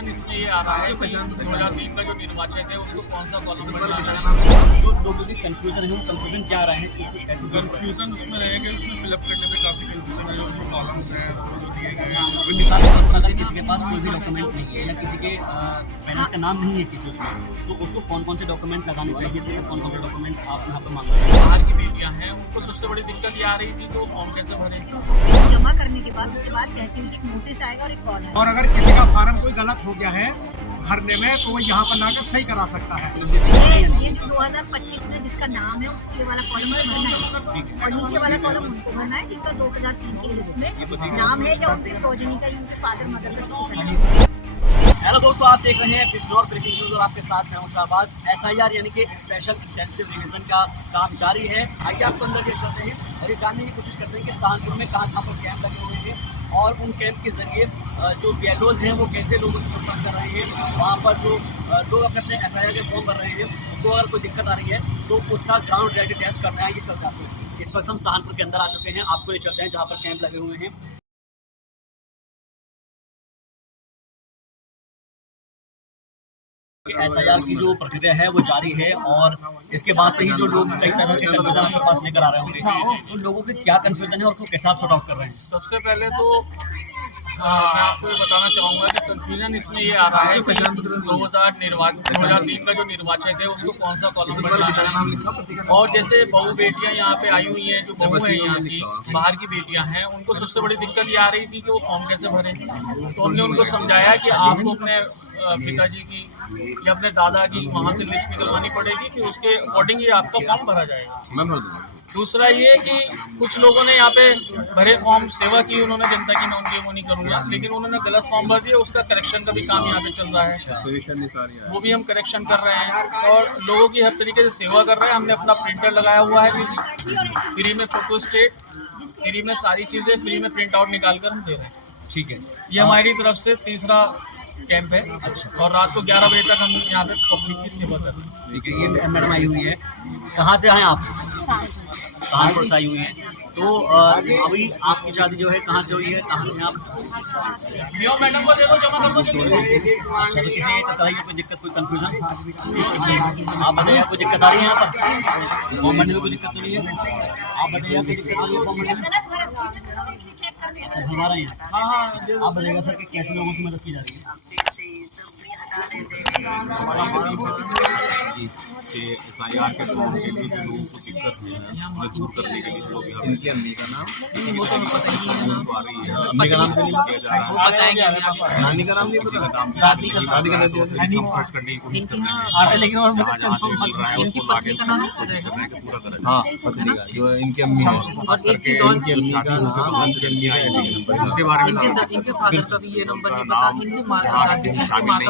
Confusion इसमें ये आ रहा है कि 2003 का जो निर्वाचक है उसको कौन सा कॉलेज बनना है। जो लोगों की कंफ्यूजन है वो कंफ्यूजन क्या आ रहा है कि ऐसे कंफ्यूजन उसमें रहेगा, उसमें फिलअप करने में काफ़ी कंफ्यूजन है, उसमें कॉलम्स हैं, उसमें जो दिए गए हैं। कोई मिसाल के तौर पर अगर किसी के पास कोई भी डॉक्यूमेंट नहीं है या किसी के पेरेंट्स का नाम नहीं है किसी उसमें, तो उसको कौन कौन से डॉक्यूमेंट लगाने चाहिए, इसके कौन कौन से डॉक्यूमेंट्स आप यहाँ पर मांग रहे हैं? बाहर की बेटियां हैं उनको सबसे बड़ी दिक्कत ये आ रही थी तो फॉर्म कैसे भरें। जमा करने के बाद उसके बाद तहसील से एक नोटिस आएगा और एक कॉल आएगा। और अगर किसी का फार्म कोई गलत हो गया है भरने में तो वो यहाँ पर लाकर सही करा सकता है। ये जो 2025 में जिसका नाम है उसको ये वाला कॉलम में भरना है और नीचे वाला कॉलम उनको भरना है जिनका 2003 की लिस्ट में नाम है या उनके प्रोजनी का या उनके फादर मदर का किसी का नाम है। हेलो दोस्तों, आप देख रहे हैं बिजनौर ब्रेकिंग न्यूज़ और आपके साथ मैं हूं शाहबाज। SIR यानी कि स्पेशल इंटेंसिव रिवीजन का काम जारी है। आइए आपको अंदर ले चलते हैं और ये जानने की कोशिश करते हैं कि सहारनपुर में कहाँ पर कैंप लगे हुए हैं और उन कैंप के जरिए जो BLOs हैं वो कैसे लोगों से संपर्क कर रहे हैं। वहाँ पर जो लोग अपने अपने SIR के फॉर्म भर रहे हैं उनको अगर कोई दिक्कत आ रही है तो उसका ग्राउंड रियलिटी टेस्ट करना है। ये चल जाते हैं। इस वक्त हम सहारनपुर के अंदर आ चुके हैं, आपको ले चलते हैं जहाँ पर कैंप लगे हुए हैं। SIR की जो प्रक्रिया है वो जारी है और इसके बाद से ही जो लोग कई तरह के कन्फ्यूजन अपने पास लेकर आ रहे होंगे, तो लोगों के क्या कन्फ्यूजन है और उसको कैसे आप सॉर्ट आउट कर रहे हैं? सबसे पहले तो मैं आपको ये बताना चाहूँगा कि कंफ्यूजन इसमें ये आ रहा है कि 2003 का जो निर्वाचक है उसको कौन सा कॉलेज बनना है। और जैसे बहू बेटियां यहाँ पे आई हुई हैं, जो बहू हैं यहाँ की बाहर की बेटियां हैं, उनको सबसे बड़ी दिक्कत ये आ रही थी कि वो फॉर्म कैसे भरें। तो हमने उनको समझाया कि आपको अपने पिताजी की या अपने दादा की वहाँ से लिस्ट निकलवानी पड़ेगी, फिर उसके अकॉर्डिंग ये आपका फॉर्म भरा जाएगा। मैं भर दूँगा। दूसरा ये कि कुछ लोगों ने यहाँ पे भरे फॉर्म, सेवा की उन्होंने जनता की, मैं उनकी वो नहीं करूँगा, लेकिन उन्होंने गलत फॉर्म भर दिया, उसका करेक्शन का भी काम यहाँ पे चल रहा है, वो भी हम करेक्शन कर रहे हैं और लोगों की हर तरीके से सेवा कर रहे हैं। हमने अपना प्रिंटर लगाया हुआ है, फ्री में फोटो स्टेट, फ्री में सारी चीज़ें, फ्री में प्रिंट आउट निकाल कर हम दे रहे हैं। ठीक है, ये हमारी तरफ से तीसरा कैंप है और रात को 11 बजे तक हम यहाँ पे पब्लिक की सेवा कर रहे हैं। ठीक है। ये मैडम आई हुई है, कहाँ से आए आप? सहारनपुर से आई हुई है। तो अभी आपकी शादी जो है कहाँ से हुई है, कहाँ से आप? मैडम को दे दो, जमा कर दो जल्दी। अच्छा, तो किसी तरह की कोई दिक्कत, कोई कंफ्यूजन आप बताइए, कोई दिक्कत आ रही है यहाँ पर फॉर्म भरने में? कोई दिक्कत तो नहीं है? आप बताइए, कोई दिक्कत आ रही है फॉर्म भरने में? गलत भर रखी है इसलिए चेक करने के लिए। हमारा यहाँ हाँ आप बताइएगा सर कि कैसे लोगों की मदद की जा रही है? जी, कि SIR के फॉर्म के लिए जो लोगों को दिक्कत हुई है उन्हें दूर करने के लिए लोग यहाँ इनकी अम्मी का नाम वो तो पता ही है ना, आ रही है अम्मी का नाम नहीं लिया जा रहा है, नानी का नाम नहीं पता, दादी का नाम सर्च करने की कोशिश कर रहे हैं, लेकिन और मुझे कंफर्म मिल रहा है उसको लाके कोशिश कर रहे हैं कि पूरा करें। हाँ, पत्नी का जो इनकी अम्मी है, खास करके इनकी अम्मी का नाम, इनकी अम्मी का नंबर, उनके बारे में इनके फादर का भी ये नंबर नहीं पता, इनकी माता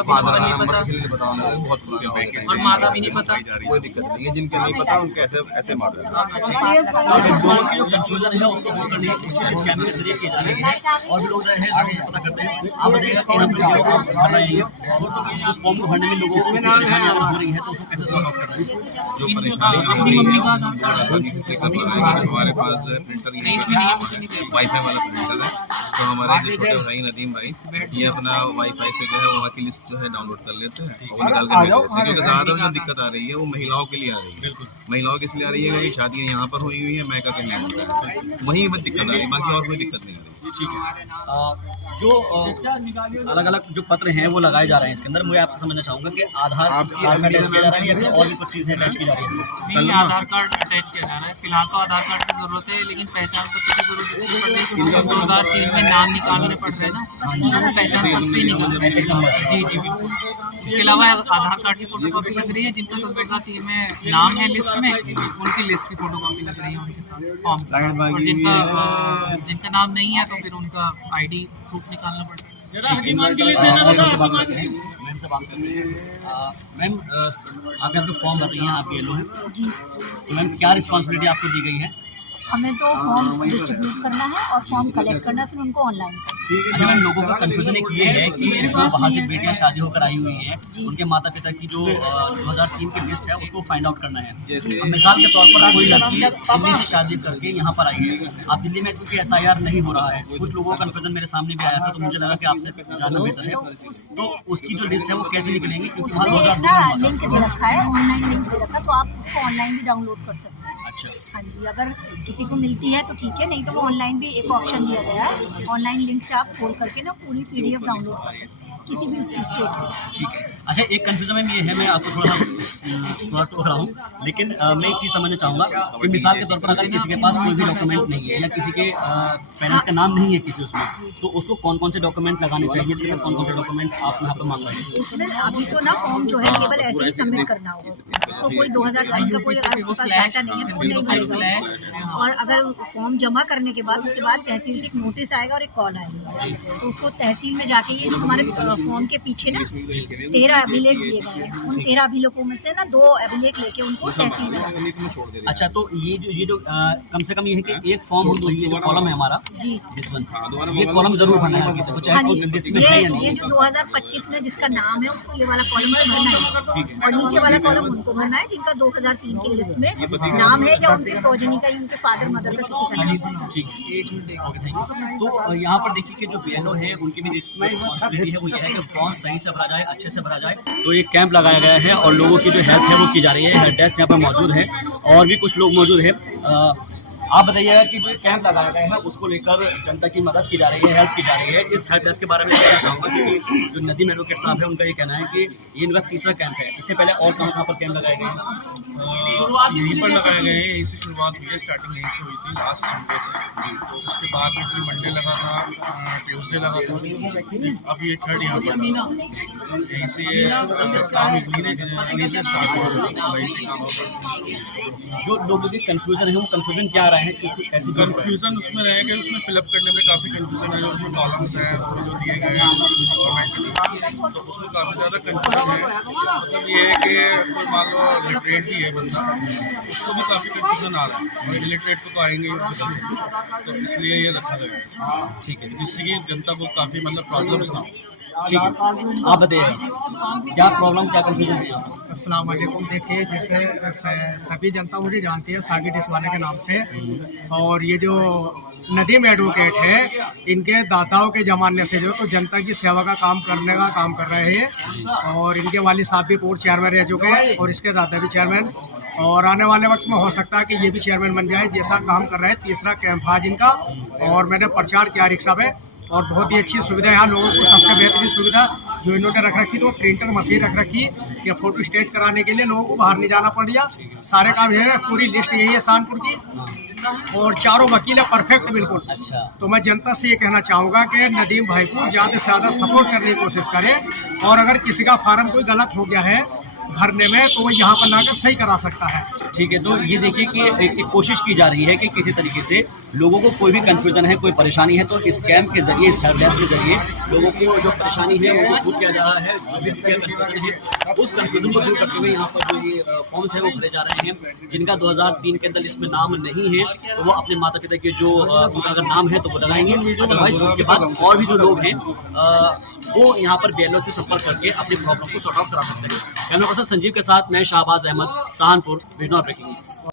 फादर का नहीं नाम पता इसलिए बताओ ना, बहुत पुराना हो गया और माता भी नहीं पता। कोई दिक्कत नहीं है, जिनके नहीं पता उनके ऐसे ऐसे मार देना। लोगों की जो कंफ्यूजन है उसको दूर करने की कोशिश इस कैंप के जरिए की जा रही है और भी लोग जो है जो पता करते हैं। आप बताइएगा कि हम जो भर रहे हैं उस फॉर्म को भरने में लोगों को परेशानी अगर हो रही है तो उसको कैसे सॉल्व आउट कर रहे हैं? जो परेशानी आ रही है आसानी से कर रहा है कि हमारे पास जो है प्रिंटर वाईफाई वाला प्रिंटर है, तो हमारे जो छोटे भाई नदीम भाई ये अपना वाईफाई से जो है वहाँ की लिस्ट जो है डाउनलोड कर लेते हैं और वो निकाल कर भेज देते हैं। क्योंकि ज़्यादातर जो दिक्कत आ रही है वो महिलाओं के लिए आ रही है। महिलाओं के इसलिए आ रही है क्योंकि शादियाँ यहाँ पर हुई हुई है, मैका के नहीं होता है, वहीं बस दिक्कत आ रही है, बाकी और कोई दिक्कत नहीं आ रही। ठीक है। जो अलग अलग जो पत्र हैं वो लगाए जा रहे हैं इसके अंदर, मुझे आपसे समझना चाहूँगा कि आधार कार्ड अटैच किया जा रहा है या फिर और भी कुछ चीज़ें अटैच की जा रही है? नहीं, आधार कार्ड अटैच किया जा रहा है। फिलहाल तो आधार कार्ड की जरूरत है, लेकिन पहचान पत्र की जरूरत इसलिए पड़ रही है क्योंकि 2003 में नाम निकालने पड़ रहे हैं ना, वो पहचान पत्र ही निकाल रहे हैं। जी जी बिल्कुल। उसके अलावा आधार कार्ड की फोटोकॉपी लग रही है, जिनका 2003 में नाम है लिस्ट में, उनकी लिस्ट की फोटोकॉपी लग रही है उनके साथ फॉर्म के साथ। और जिनका नाम नहीं है तो फिर उनका ID प्रूफ निकालना पड़ता है। मैम से बात करते हैं। मैम आप यहाँ पे फॉर्म भर रही हैं, आप BLO हैं, जी तो मैम क्या रिस्पॉन्सिबिलिटी आपको दी गई है? हमें तो फॉर्म डिस्ट्रीब्यूट करना है और फॉर्म कलेक्ट करना है, फिर उनको ऑनलाइन करना है। अच्छा मैम, लोगों का कंफ्यूजन एक ये है कि जो बाहर से बेटियां शादी होकर आई हुई हैं जी। उनके माता पिता की जो 2003 की लिस्ट है उसको फाइंड आउट करना है। अब मिसाल के तौर पर कोई लड़की दिल्ली से शादी करके यहाँ पर आई है, अब दिल्ली में क्योंकि SIR नहीं हो रहा है, कुछ लोगों का कंफ्यूजन मेरे सामने भी आया था, तो मुझे लगा कि आपसे जानना बेहतर है। तो उसकी जो लिस्ट है वो कैसे निकलेंगी, क्योंकि वहाँ उसमें एक 2002 ना में हुआ था। लिंक दे रखा है, ऑनलाइन लिंक दे रखा है, तो आप उसको ऑनलाइन भी डाउनलोड कर सकते हैं। अच्छा, हाँ जी, अगर किसी को मिलती है तो ठीक है, नहीं तो वो ऑनलाइन भी एक ऑप्शन दिया गया है, ऑनलाइन लिंक से आप खोल करके ना पूरी PDF डाउनलोड कर सकते हैं किसी भी उसकी स्टेट में। ठीक है। अच्छा, एक कंफ्यूजन में ये है, मैं आपको थोड़ा टोक रहा हूँ, लेकिन मैं एक चीज़ समझना चाहूँगा कि मिसाल के तौर पर अगर किसी के पास कोई भी डॉक्यूमेंट नहीं है या किसी के पेरेंट्स का नाम नहीं है किसी उसमें, तो उसको कौन कौन से डॉक्यूमेंट लगाने चाहिए, इसके अंदर कौन कौन से डॉक्यूमेंट्स आप यहाँ पर मांग रहे हैं? उसमें अभी तो ना फॉर्म जो है केवल ऐसे ही सबमिट करना होगा, उसको कोई 2003 का कोई अगर उसके पास डाटा नहीं है तो वो नहीं भरेगा उसको। और अगर फॉर्म जमा करने के बाद उसके बाद तहसील से एक नोटिस आएगा और एक कॉल आएगी, तो उसको तहसील में जाके ये जो हमारे फॉर्म के पीछे ना 13 अभिलेख दिए गए हैं, उन 13 अभिलेखों में से ना 2 अभिलेख लेके उनको तहसील में जाना है। अच्छा, तो ये जो कम से कम ये है कि एक फॉर्म हो, ये जो कॉलम है हमारा जी दिस वन, ये कॉलम जरूर भरना है किसी को, हाँ चाहे जी, कोई लिस्ट में है या नहीं। ये जो 2025 में जिसका नाम है उसको ये वाला कॉलम भरना है, और नीचे वाला कॉलम उनको भरना है जिनका 2003 की लिस्ट में नाम है या उनके प्रोजेनी का, उनके फादर मदर का किसी का नाम है। ठीक है, ओके, थैंक यू। तो यहाँ पर देखिए कि जो BLO है उनकी भी रिस्पॉन्सिबिलिटी है, वो ये है कि फॉर्म सही से भरा जाए, अच्छे से भरा जाए। तो ये कैंप लगाया गया है और लोगों की जो हेल्प है वो की जा रही है। हेल्प डेस्क यहाँ पर मौजूद है और भी कुछ लोग मौजूद है। आप बताइएगा कि जो कैंप लगाया गया है उसको लेकर जनता की मदद की जा रही है, हेल्प की जा रही है। इस हेल्प डेस्क के बारे में कहना चाहूँगा कि जो नदीम एडवोकेट साहब है उनका ये कहना है कि ये इनका तीसरा कैंप है। इससे पहले और कहाँ पर कैंप लगाए गए हैं? यहीं पर लगाए गए हैं, यहीं से शुरुआत हुई है, स्टार्टिंग यहीं से हुई थी लास्ट संडे से। तो उसके बाद में फिर मंडे लगा था, ट्यूसडे लगा था, अब ये थर्ड यहाँ पर लगा। यहीं से ये काम इन्हीं से स्टार्ट हुआ, वहीं से काम होगा। जो लोगों की कन्फ्यूजन है वो कन्फ्यूजन क्या आ रहा है कि ऐसी कन्फ्यूज़न उसमें रहेगा, उसमें फिलअप करने में काफ़ी कन्फ्यूज़न है, जो उसमें कॉलम्स हैं उसमें जो दिए गए हैं गवर्नमेंट की तरफ, तो उसमें काफ़ी ज़्यादा कन्फ्यूजन है। मतलब ये है कि कोई मान लो लिटरेट भी है बंदा, उसको भी काफ़ी कन्फ्यूजन आ रहा है, और इलिटरेट को तो आएंगे ही, तो इसलिए ये रखा गया है। ठीक है, जिससे कि जनता को काफ़ी मतलब प्रॉब्लम्स ना हो। ठीक है, आप बताइएगा क्या प्रॉब्लम, क्या कन्फ्यूजन है यहाँ? अस्सलाम वालेकुम। देखिए, जैसे सभी जनता मुझे जानती है सागी डिश वाले के नाम से, और ये जो नदीम एडवोकेट है इनके दाताओं के ज़माने से जो तो जनता की सेवा का काम करने का काम कर रहे हैं, और इनके वालिद साहब भी पूर्व चेयरमैन रह चुके हैं और इसके दादा भी चेयरमैन, और आने वाले वक्त में हो सकता है कि ये भी चेयरमैन बन जाए, जैसा काम कर रहे हैं। तीसरा कैंप आज इनका, और मैंने प्रचार किया रिक्शा पे, और बहुत ही अच्छी सुविधा है यहाँ लोगों को। सबसे बेहतरीन सुविधा जो इन्होंने रख रखी, तो प्रिंटर मशीन रख रखी कि फोटो स्टेट कराने के लिए लोगों को बाहर नहीं जाना पड़ रहा। सारे काम ये है, पूरी लिस्ट यही है शानपुर की, और चारों वकील है परफेक्ट बिल्कुल। अच्छा, तो मैं जनता से ये कहना चाहूँगा कि नदीम भाई को ज़्यादा से ज़्यादा सपोर्ट करने की कोशिश करें, और अगर किसी का फार्म कोई गलत हो गया है भरने में तो वो यहाँ पर लाकर सही करा सकता है। ठीक है, तो ये देखिए कि एक कोशिश की जा रही है कि किसी तरीके से लोगों को कोई भी कन्फ्यूजन है, कोई परेशानी है, तो इस कैंप के जरिए, इस हेल्प डेस्क के जरिए लोगों को जो परेशानी है उनको दूर किया जा रहा है। जो भी कन्फ्यूजन है उस कन्फ्यूजन को दूर करते हुए यहाँ पर जो ये फॉर्म्स है वो भरे जा रहे हैं। जिनका 2003 के अंदर लिस्ट में नाम नहीं है तो वो अपने माता पिता के जो उनका अगर नाम है तो वो लगाएंगे, अदरवाइज उसके बाद और भी जो लोग हैं वो यहाँ पर BLO से संपर्क करके अपनी प्रॉब्लम को सॉर्ट आउट करा सकते हैं। कैमरा पर्सन संजीव के साथ मैं शाहबाज अहमद, सहारनपुर, बिजनौर ब्रेकिंग न्यूज़।